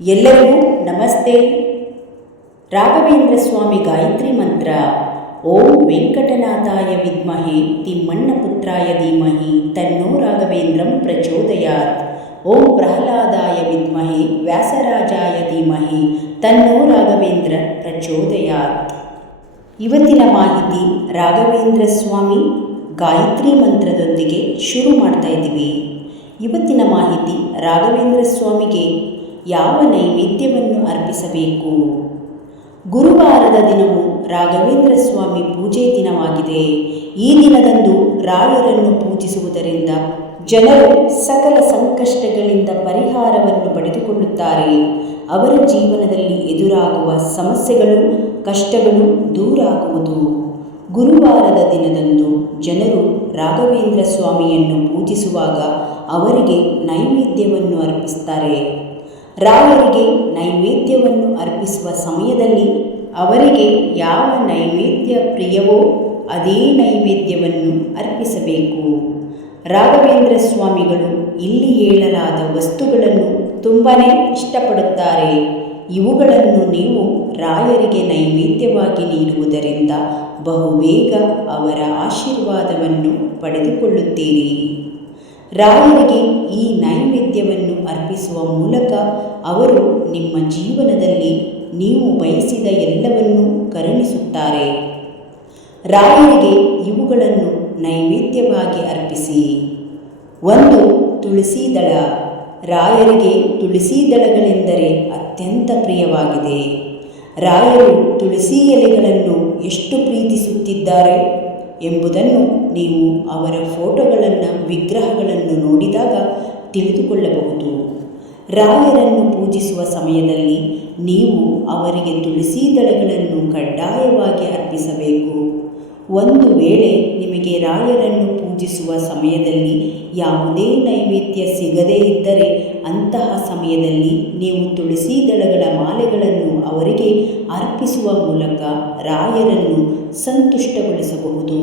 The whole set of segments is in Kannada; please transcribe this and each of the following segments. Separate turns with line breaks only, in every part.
ಎಲ್ಲರಿಗೂ ನಮಸ್ತೆ. ರಾಘವೇಂದ್ರ ಸ್ವಾಮಿ ಗಾಯತ್ರಿ ಮಂತ್ರ, ಓಂ ವೆಂಕಟನಾಥಾಯ ವಿದ್ಮಹೆ ತಿಮ್ಮಣ್ಣ ಪುತ್ರಾಯ ಧೀಮಹಿ ತನ್ನೋ ರಾಘವೇಂದ್ರಂ ಪ್ರಚೋದಯಾತ್. ಓಂ ಪ್ರಹ್ಲಾದಾಯ ವಿದ್ಮಹೆ ವ್ಯಾಸರಾಜಾಯ ಧೀಮಹಿ ತನ್ನೋ ರಾಘವೇಂದ್ರ ಪ್ರಚೋದಯಾತ್. ಇವತ್ತಿನ ಮಾಹಿತಿ ರಾಘವೇಂದ್ರ ಸ್ವಾಮಿ ಗಾಯತ್ರಿ ಮಂತ್ರದೊಂದಿಗೆ ಶುರು ಮಾಡ್ತಾ ಇದ್ದೀವಿ. ಇವತ್ತಿನ ಮಾಹಿತಿ ರಾಘವೇಂದ್ರ ಸ್ವಾಮಿಗೆ ಯಾವ ನೈವೇದ್ಯವನ್ನು ಅರ್ಪಿಸಬೇಕು? ಗುರುವಾರದ ದಿನವು ರಾಘವೇಂದ್ರ ಸ್ವಾಮಿ ಪೂಜೆ ದಿನವಾಗಿದೆ. ಈ ದಿನದಂದು ರಾಯರನ್ನು ಪೂಜಿಸುವುದರಿಂದ ಜನರು ಸಕಲ ಸಂಕಷ್ಟಗಳಿಂದ ಪರಿಹಾರವನ್ನು ಪಡೆದುಕೊಳ್ಳುತ್ತಾರೆ. ಅವರ ಜೀವನದಲ್ಲಿ ಎದುರಾಗುವ ಸಮಸ್ಯೆಗಳು, ಕಷ್ಟಗಳು ದೂರಾಗುವುದು. ಗುರುವಾರದ ದಿನದಂದು ಜನರು ರಾಘವೇಂದ್ರ ಸ್ವಾಮಿಯನ್ನು ಪೂಜಿಸುವಾಗ ಅವರಿಗೆ ನೈವೇದ್ಯವನ್ನು ಅರ್ಪಿಸ್ತಾರೆ ರಾಯರಿಗೆ ನೈವೇದ್ಯವನ್ನು ಅರ್ಪಿಸುವ ಸಮಯದಲ್ಲಿ ಅವರಿಗೆ ಯಾವ ನೈವೇದ್ಯ ಪ್ರಿಯವೋ ಅದೇ ನೈವೇದ್ಯವನ್ನು ಅರ್ಪಿಸಬೇಕು. ರಾಘವೇಂದ್ರ ಸ್ವಾಮಿಗಳು ಇಲ್ಲಿ ಹೇಳಲಾದ ವಸ್ತುಗಳನ್ನು ತುಂಬಾ ಇಷ್ಟಪಡುತ್ತಾರೆ. ಇವುಗಳನ್ನು ನೀವು ರಾಯರಿಗೆ ನೈವೇದ್ಯವಾಗಿ ನೀಡುವುದರಿಂದ ಬಹುಬೇಗ ಅವರ ಆಶೀರ್ವಾದವನ್ನು ಪಡೆದುಕೊಳ್ಳುತ್ತೀರಿ. ರಾಯರಿಗೆ ಈ ನೈವೇದ್ಯವನ್ನು ಅರ್ಪಿಸುವ ಮೂಲಕ ಅವರು ನಿಮ್ಮ ಜೀವನದಲ್ಲಿ ನೀವು ಬಯಸಿದ ಎಲ್ಲವನ್ನೂ ಕರುಣಿಸುತ್ತಾರೆ. ರಾಯರಿಗೆ ಇವುಗಳನ್ನು ನೈವೇದ್ಯವಾಗಿ ಅರ್ಪಿಸಿ. ಒಂದು, ತುಳಸಿ ದಳ. ರಾಯರಿಗೆ ತುಳಸಿ ದಳಗಳೆಂದರೆ ಅತ್ಯಂತ ಪ್ರಿಯವಾಗಿದೆ. ರಾಯರು ತುಳಸಿ ಎಲೆಗಳನ್ನು ಎಷ್ಟು ಪ್ರೀತಿಸುತ್ತಿದ್ದಾರೆ? ಎಂಬುದನ್ನು ನೀವು ಅವರ ಫೋಟೋಗಳನ್ನು, ವಿಗ್ರಹಗಳನ್ನು ನೋಡಿದಾಗ ತಿಳಿದುಕೊಳ್ಳಬಹುದು. ರಾಯರನ್ನು ಪೂಜಿಸುವ ಸಮಯದಲ್ಲಿ ನೀವು ಅವರಿಗೆ ತುಳಸಿ ದಳಗಳನ್ನು ಕಡ್ಡಾಯವಾಗಿ ಅರ್ಪಿಸಬೇಕು. ಒಂದು ವೇಳೆ ನಿಮಗೆ ರಾಯರನ್ನು ಪೂಜಿಸುವ ಸಮಯದಲ್ಲಿ ಯಾವುದೇ ನೈವೇದ್ಯ ಸಿಗದೇ ಇದ್ದರೆ, ಅಂತಹ ಸಮಯದಲ್ಲಿ ನೀವು ತುಳಸಿ ದಳಗಳ ಮಾಲೆಗಳನ್ನು ಅವರಿಗೆ ಅರ್ಪಿಸುವ ಮೂಲಕ ರಾಯರನ್ನು ಸಂತುಷ್ಟಗೊಳಿಸಬಹುದು.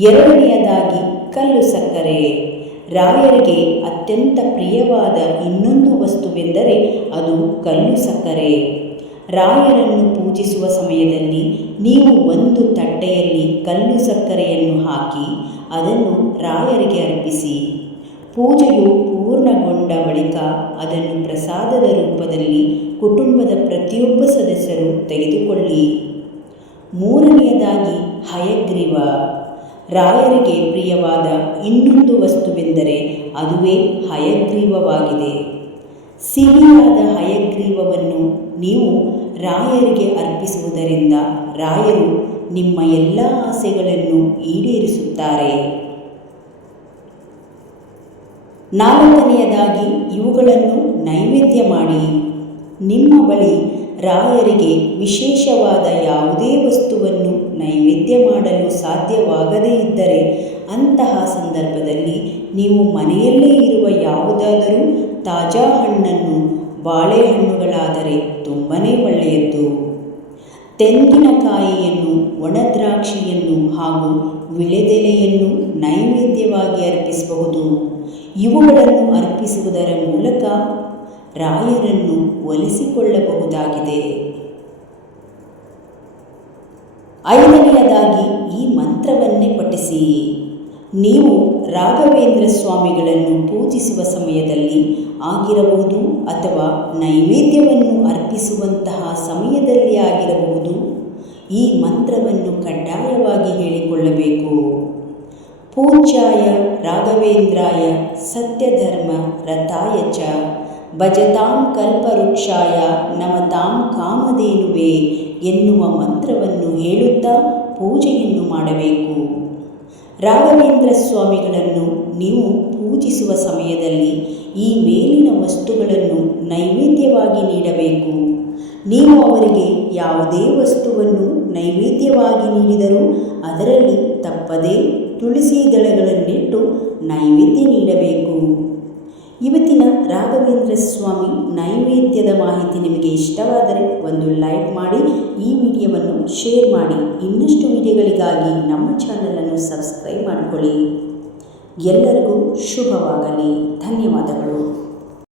ಎರಡನೆಯದಾಗಿ, ಕಲ್ಲು ಸಕ್ಕರೆ. ರಾಯರಿಗೆ ಅತ್ಯಂತ ಪ್ರಿಯವಾದ ಇನ್ನೊಂದು ವಸ್ತುವೆಂದರೆ ಅದು ಕಲ್ಲು ಸಕ್ಕರೆ. ರಾಯರನ್ನು ಪೂಜಿಸುವ ಸಮಯದಲ್ಲಿ ನೀವು ಒಂದು ತಟ್ಟೆಯಲ್ಲಿ ಕಲ್ಲು ಸಕ್ಕರೆಯನ್ನು ಹಾಕಿ ಅದನ್ನು ರಾಯರಿಗೆ ಅರ್ಪಿಸಿ. ಪೂಜೆಯು ಪೂರ್ಣಗೊಂಡ ಬಳಿಕ ಅದನ್ನು ಪ್ರಸಾದದ ರೂಪದಲ್ಲಿ ಕುಟುಂಬದ ಪ್ರತಿಯೊಬ್ಬ ಸದಸ್ಯರು ತೆಗೆದುಕೊಳ್ಳಿ. ಮೂರನೆಯದಾಗಿ ಹಯಗ್ರೀವ. ರಾಯರಿಗೆ ಪ್ರಿಯವಾದ ಇನ್ನೊಂದು ವಸ್ತುವೆಂದರೆ ಅದುವೇ ಹಯಗ್ರೀವವಾಗಿದೆ. ಸಿಹಿಯಾದ ಹಯಗ್ರೀವವನ್ನು ನೀವು ರಾಯರಿಗೆ ಅರ್ಪಿಸುವುದರಿಂದ ರಾಯರು ನಿಮ್ಮ ಎಲ್ಲ ಆಸೆಗಳನ್ನು ಈಡೇರಿಸುತ್ತಾರೆ. ನಾಲ್ಕನೆಯದಾಗಿ ಇವುಗಳನ್ನು ನೈವೇದ್ಯ ಮಾಡಿ. ನಿಮ್ಮ ಬಳಿ ರಾಯರಿಗೆ ವಿಶೇಷವಾದ ಯಾವುದೇ ವಸ್ತುವನ್ನು ನೈವೇದ್ಯ ಮಾಡಲು ಸಾಧ್ಯವಾಗದೇ ಇದ್ದರೆ ಅಂತಹ ಸಂದರ್ಭದಲ್ಲಿ ನೀವು ಮನೆಯಲ್ಲೇ ಇರುವ ಯಾವುದಾದರೂ ತಾಜಾ ಹಣ್ಣನ್ನು ಬಾಳೆಹಣ್ಣುಗಳಾದರೆ ತುಂಬನೇ ಒಳ್ಳೆಯದ್ದು. ತೆಂಗಿನಕಾಯಿಯನ್ನು, ಒಣದ್ರಾಕ್ಷಿಯನ್ನು ಹಾಗೂ ವಿಳೆದೆಲೆಯನ್ನು ನೈವೇದ್ಯವಾಗಿ ಅರ್ಪಿಸಬಹುದು. ಇವುಗಳನ್ನು ಅರ್ಪಿಸುವುದರ ಮೂಲಕ ರಾಯರನ್ನು ಒಲಿಸಿಕೊಳ್ಳಬಹುದಾಗಿದೆ. ಐದನೆಯದಾಗಿ ಈ ಮಂತ್ರವನ್ನೇ ಪಠಿಸಿ. ನೀವು ರಾಘವೇಂದ್ರ ಸ್ವಾಮಿಗಳನ್ನು ಪೂಜಿಸುವ ಸಮಯದಲ್ಲಿ ಆಗಿರಬಹುದು ಅಥವಾ ನೈವೇದ್ಯವನ್ನು ಅರ್ಪಿಸುವಂತಹ ಸಮಯದಲ್ಲಿ ಆಗಿರಬಹುದು? ಈ ಮಂತ್ರವನ್ನು ಕಡ್ಡಾಯವಾಗಿ ಹೇಳಿಕೊಳ್ಳಬೇಕು. ಪೂಜ್ಯಾಯ ರಾಘವೇಂದ್ರಾಯ ಸತ್ಯಧರ್ಮ ರಥಾಯ ಚ. ಭಜತಾಂ ಕಲ್ಪವೃಕ್ಷಾಯ ನಮತಾಂ ಕಾಮಧೇನುವೆ ಎನ್ನುವ ಮಂತ್ರವನ್ನು ಹೇಳುತ್ತಾ ಪೂಜೆಯನ್ನು ಮಾಡಬೇಕು. ರಾಘವೇಂದ್ರ ಸ್ವಾಮಿಗಳನ್ನು ನೀವು ಪೂಜಿಸುವ ಸಮಯದಲ್ಲಿ ಈ ಮೇಲಿನ ವಸ್ತುಗಳನ್ನು ನೈವೇದ್ಯವಾಗಿ ನೀಡಬೇಕು. ನೀವು ಅವರಿಗೆ ಯಾವುದೇ ವಸ್ತುವನ್ನು ನೈವೇದ್ಯವಾಗಿ ನೀಡಿದರೂ ಅದರಲ್ಲಿ ತಪ್ಪದೇ ತುಳಸಿ ದಳಗಳನ್ನಿಟ್ಟು ನೈವೇದ್ಯ ನೀಡಬೇಕು. ರಾಘವೇಂದ್ರ ಸ್ವಾಮಿ ನೈವೇದ್ಯದ ಮಾಹಿತಿ ನಿಮಗೆ ಇಷ್ಟವಾದರೆ ಒಂದು ಲೈಕ್ ಮಾಡಿ, ಈ ವಿಡಿಯೋವನ್ನು ಶೇರ್ ಮಾಡಿ. ಇನ್ನಷ್ಟು ವಿಡಿಯೋಗಳಿಗಾಗಿ ನಮ್ಮ ಚಾನಲನ್ನು ಸಬ್ಸ್ಕ್ರೈಬ್ ಮಾಡಿಕೊಳ್ಳಿ. ಎಲ್ಲರಿಗೂ ಶುಭವಾಗಲಿ. ಧನ್ಯವಾದಗಳು.